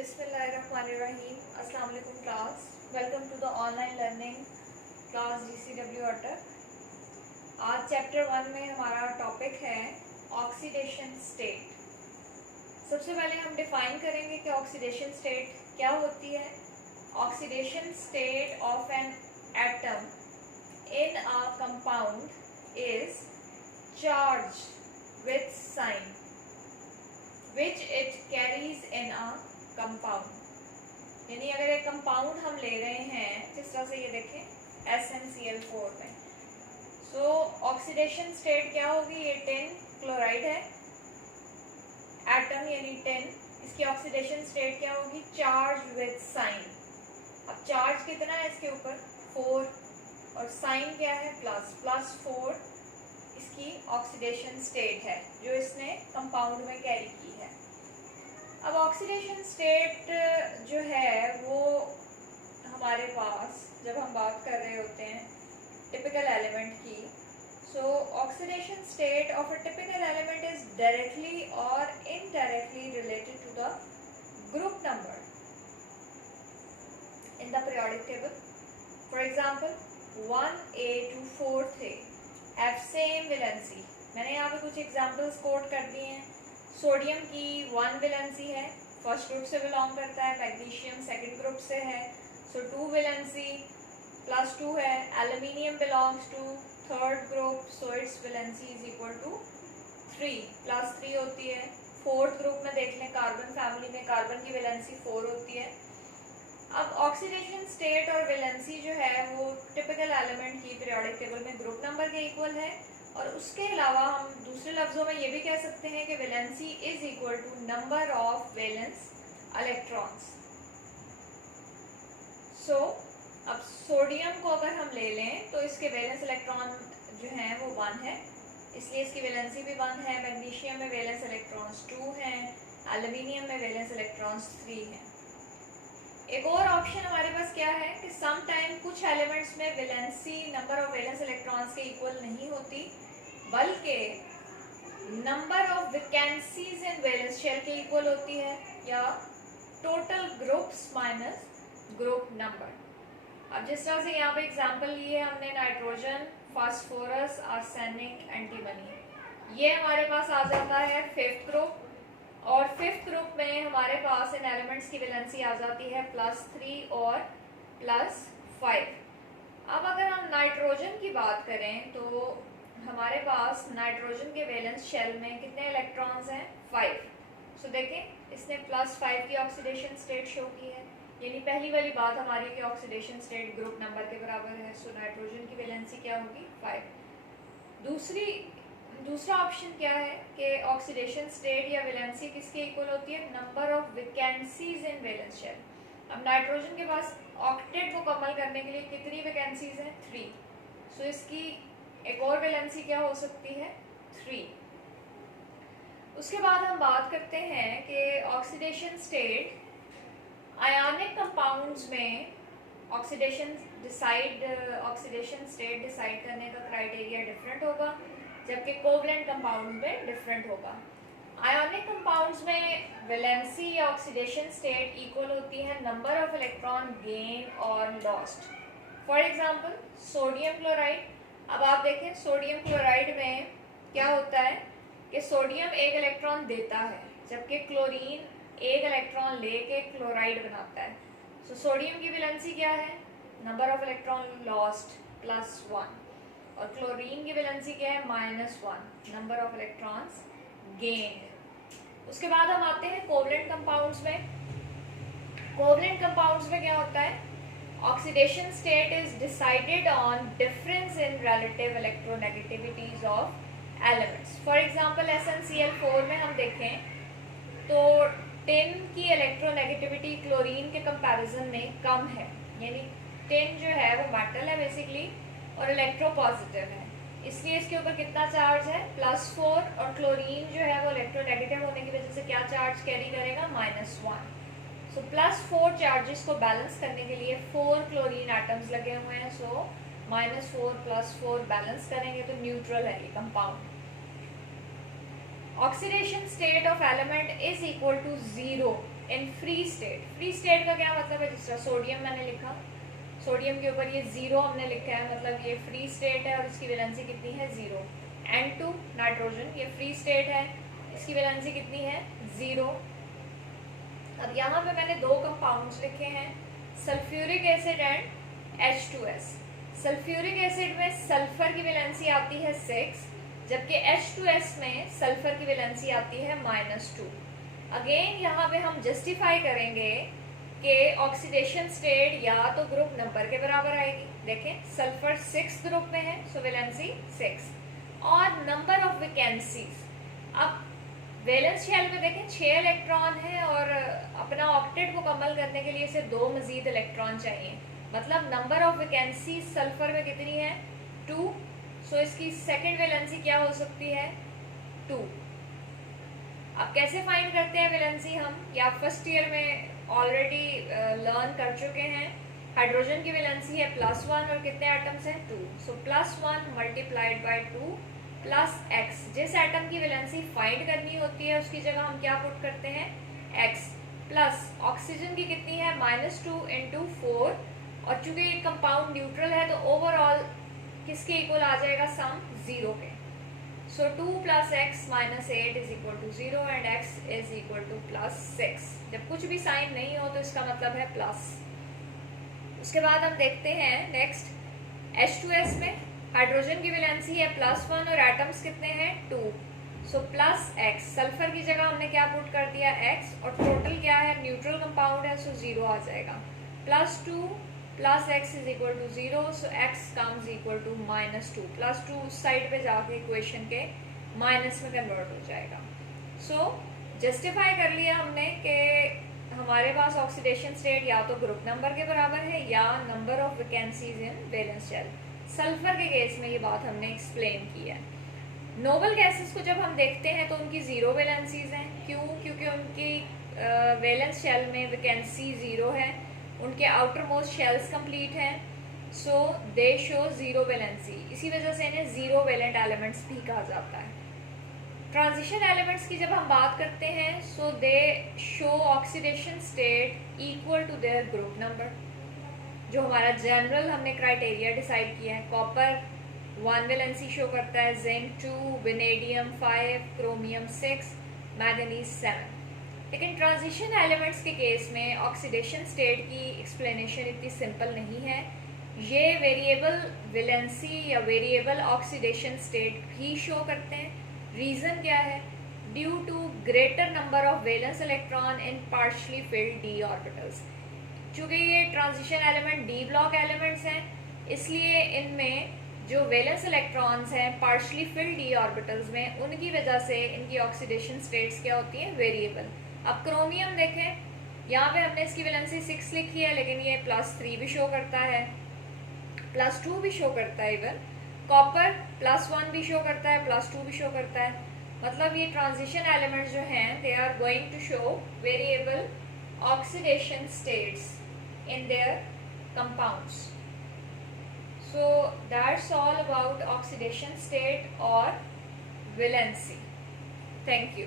बिस्मिल्लाहिर्रहमानिर्रहीम। अस्सलाम वालेकुम class, welcome to the online learning class GCW Attock. आज चैप्टर 1 में हमारा टॉपिक है ऑक्सीडेशन स्टेट। सबसे पहले हम डिफाइन करेंगे कि ऑक्सीडेशन स्टेट क्या होती है। Oxidation state of an atom in a compound is charge with sign which it carries in a compound। यानी अगर एक कंपाउंड हम ले रहे हैं, जिस तरह से ये देखें SnCl4 में, सो ऑक्सीडेशन स्टेट क्या होगी। ये टिन क्लोराइड है, एटम यानी टिन, इसकी ऑक्सीडेशन स्टेट क्या होगी, चार्ज विथ साइन। अब चार्ज कितना है इसके ऊपर, 4, और साइन क्या है, +4 इसकी ऑक्सीडेशन स्टेट है जो इसने कंपाउंड में कैरी की है। अब ऑक्सीडेशन स्टेट जो है वो हमारे पास जब हम बात कर रहे होते हैं टिपिकल एलिमेंट की, so oxidation state of a typical element is directly और indirectly related to the group number in the periodic table. For example 1A to 4A have same valency. मैंने यहाँ पे कुछ एग्जांपल्स कोट कर दिए हैं। Sodium की 1 वैलेंसी है, फर्स्ट ग्रुप से बिलोंग करता है। मैग्नीशियम सेकंड ग्रुप से है, सो 2 वैलेंसी +2 है। Aluminium belongs to third group, so its valency is equal to 3 +3 होती है। फोर्थ ग्रुप में देख लें, कार्बन फैमिली में कार्बन की वैलेंसी 4 होती है। अब ऑक्सीडेशन स्टेट और वैलेंसी जो है वो टिपिकल एलिमेंट की पीरियोडिक टेबल में ग्रुप नंबर के इक्वल है, और उसके अलावा हम दूसरे लफ्जों में ये भी कह सकते हैं कि valency is equal to number of valence electrons. So अब सोडियम को अगर हम ले लें तो इसके वैलेंस इलेक्ट्रॉन जो हैं वो 1 है, इसलिए इसकी वैलेंसी भी 1 है। मैग्नीशियम में वैलेंस इलेक्ट्रॉन्स 2 हैं, एल्यूमिनियम में वैलेंस इलेक्ट्रॉन्स 3 हैं। एक और ऑप्शन हमारे पास क्या है कि सम टाइम कुछ एलिमेंट्स में valency number of valence electrons के इक्वल नहीं होती, बल्कि number of vacancies in valence shell के इक्वल होती है, या total groups minus group number. अब जिस तरह से यहाँ पे एग्जांपल लिए हमने नाइट्रोजन, फास्फोरस, आर्सेनिक, एंटीमनी, ये हमारे पास आ जाता है 5th ग्रुप, और 5th ग्रुप में हमारे पास इन एलिमेंट्स की वैलेंसी आ जाती है +3 और +5। अब अगर हम नाइट्रोजन की बात करें तो हमारे पास नाइट्रोजन के वैलेंस शेल में कितने इलेक्ट्रॉन्स हैं, 5। सो देखें इसने +5 की ऑक्सीडेशन स्टेट शो की है, यानी पहली वाली बात हमारी कि ऑक्सीडेशन स्टेट ग्रुप नंबर के बराबर है। सो नाइट्रोजन की वैलेंसी क्या होगी, 5। दूसरा ऑप्शन क्या है कि ऑक्सीडेशन स्टेट या वैलेंसी किसके इक्वल होती है, number of vacancies in valence shell. अब नाइट्रोजन के पास ऑक्टेट मुकम्मल करने के लिए कितनी वैकेंसीज हैं, 3। सो इसकी एक और वैलेंसी क्या हो सकती है, 3। उसके बाद हम बात करते हैं कि ऑक्सीडेशन स्टेट आयोनिक कंपाउंड्स में ऑक्सीडेशन स्टेट डिसाइड करने का क्राइटेरिया डिफरेंट होगा, जबकि कोवलेंट कंपाउंड में डिफरेंट होगा। आयोनिक कंपाउंड्स में वैलेंसी या ऑक्सीडेशन स्टेट इक्वल होती है नंबर ऑफ इलेक्ट्रॉन गेन और lost. For example sodium chloride. अब आप देखें सोडियम क्लोराइड में क्या होता है कि सोडियम 1 इलेक्ट्रॉन देता है, जबकि क्लोरीन 1 इलेक्ट्रॉन लेके क्लोराइड बनाता है। सो सोडियम की वैलेंसी क्या है, नंबर ऑफ इलेक्ट्रॉन लॉस्ट +1, और क्लोरीन की वैलेंसी क्या है, -1, नंबर ऑफ इलेक्ट्रॉन्स गेन्ड। उसके बाद हम आते हैं कोवलेंट कंपाउंड्स में। कोवलेंट कंपाउंड्स में क्या होता है, oxidation state is decided on difference in relative electronegativities of elements. For example SnCl4 में हम देखें तो टिन की इलेक्ट्रोनेगेटिविटी क्लोरीन के कंपैरिजन में कम है, यानी टिन जो है वो मेटल है बेसिकली और इलेक्ट्रोपॉजिटिव है, इसलिए इसके ऊपर कितना चार्ज है, +4, और क्लोरीन जो है वो इलेक्ट्रोनेगेटिव होने की वजह से क्या चार्ज कैरी करेगा, -1। सो +4 चार्जेस को बैलेंस करने के लिए 4 क्लोरीन एटम्स लगे हुए हैं, सो -4 + 4 बैलेंस करेंगे तो न्यूट्रल है ये compound. Oxidation state of element is equal to 0 in free state. Free state का क्या मतलब है? जिस तरह सोडियम मैंने लिखा, सोडियम के ऊपर ये 0 हमने लिखा है, मतलब ये फ्री स्टेट है और इसकी वैलेंसी कितनी है? 0। N2 नाइट्रोजन, ये फ्री स्टेट है, इसकी वैलेंसी कितनी है? 0। अब यहाँ पे मैंने दो कंपाउंड्स लिखे हैं, sulphuric acid and H2S। Sulphuric acid में सल्फर की वैलेंसी आती है 6, जबकि H2S में सल्फर की वैलेंसी आती है -2। अगेन यहाँ पे हम जस्टिफाई करेंगे कि ऑक्सीडेशन स्टेट या तो ग्रुप नंबर के बराबर आएगी। देखें सल्फर 6 ग्रुप में है, सो वैलेंसी 6, और नंबर ऑफ वैकेंसीज। अब वैलेंस शेल में देखें 6 इलेक्ट्रॉन है और अपना ऑक्टेट मुकम्मल करने के लिए इसे 2 मजीद इलेक्ट्रॉन चाहिए, मतलब नंबर ऑफ वैकेंसी सल्फर में कितनी है? 2। सो इसकी सेकेंड वैलेंसी क्या हो सकती है? 2। अब कैसे फाइंड करते हैं वैलेंसी हम? या फर्स्ट ईयर में ऑलरेडी लर्न कर चुके हैं। हाइड्रोजन की वैलेंसी है +1 और कितने एटम्स हैं? 2। सो +1 मल्टीप्लाइड बाई 2 प्लस x। जिस एटम की वैलेंसी फाइंड करनी होती है उसकी जगह हम क्या पुट करते हैं? x। प्लस ऑक्सीजन की कितनी है? -2 इंटू 4, और चूंकि ये कंपाउंड न्यूट्रल है तो ओवरऑल किसके इक्वल आ जाएगा? सम 0 के। So 2 + x - 8 is equal to 0 and x is equal to +6। जब कुछ भी साइन नहीं हो तो इसका मतलब है प्लस। उसके बाद हम देखते हैं नेक्स्ट, H2S में हाइड्रोजन की वैलेंसी है +1 और एटम्स कितने हैं? 2। सो +x, सल्फर की जगह हमने क्या पुट कर दिया? x, और टोटल क्या है? न्यूट्रल कंपाउंड है, सो 0 आ जाएगा। +2 + x is equal to 0, so x comes equal to -2। +2 उस साइड पे जाके इक्वेशन के माइनस में कन्वर्ट हो जाएगा। सो जस्टिफाई कर लिया हमने कि हमारे पास ऑक्सीडेशन स्टेट या तो ग्रुप नंबर के बराबर है या number of vacancies in valence shell. Sulphur के केस में ये बात हमने एक्सप्लेन की है। नोबल गैसेस को जब हम देखते हैं तो उनकी 0 वैलेंसीज हैं। क्यों? क्योंकि उनकी वैलेंस शेल में वैकेंसी 0 है, उनके आउटर मोस्ट शेल्स कंप्लीट हैं, सो दे शो 0 वैलेंसी। इसी वजह से इन्हें 0 वैलेंट एलिमेंट्स भी कहा जाता है। ट्रांजिशन एलिमेंट्स की जब हम बात करते हैं, so they show oxidation state equal to their group number. जो हमारा जनरल हमने क्राइटेरिया डिसाइड किया है, कॉपर 1 वैलेंसी शो करता है, जिंक 2, वेनेडियम 5, क्रोमियम 6, मैंगनीज 7। लेकिन ट्रांजिशन एलिमेंट्स के केस में ऑक्सीडेशन स्टेट की एक्सप्लेनेशन इतनी सिंपल नहीं है। ये वेरिएबल वैलेंसी या वेरिएबल ऑक्सीडेशन स्टेट भी शो करते हैं। रीज़न क्या है? Due to greater number of valence electron in partially filled d orbitals. चूँकि ये transition element D block elements हैं, इसलिए इनमें जो वैलेंस इलेक्ट्रॉन्स हैं पार्शली फिल्ड डी ऑर्बिटल्स में, उनकी वजह से इनकी ऑक्सीडेशन स्टेट्स क्या होती हैं? वेरिएबल। अब क्रोमियम देखें, यहाँ पे हमने इसकी वैलेंसी 6 लिखी है, लेकिन ये +3 भी शो करता है, +2 भी शो करता है। इवन कॉपर +1 भी शो करता है, +2 भी शो करता है। मतलब ये ट्रांजिशन एलिमेंट्स जो हैं, they are going to show variable oxidation states in their compounds. So that's all about oxidation state or valency. Thank you.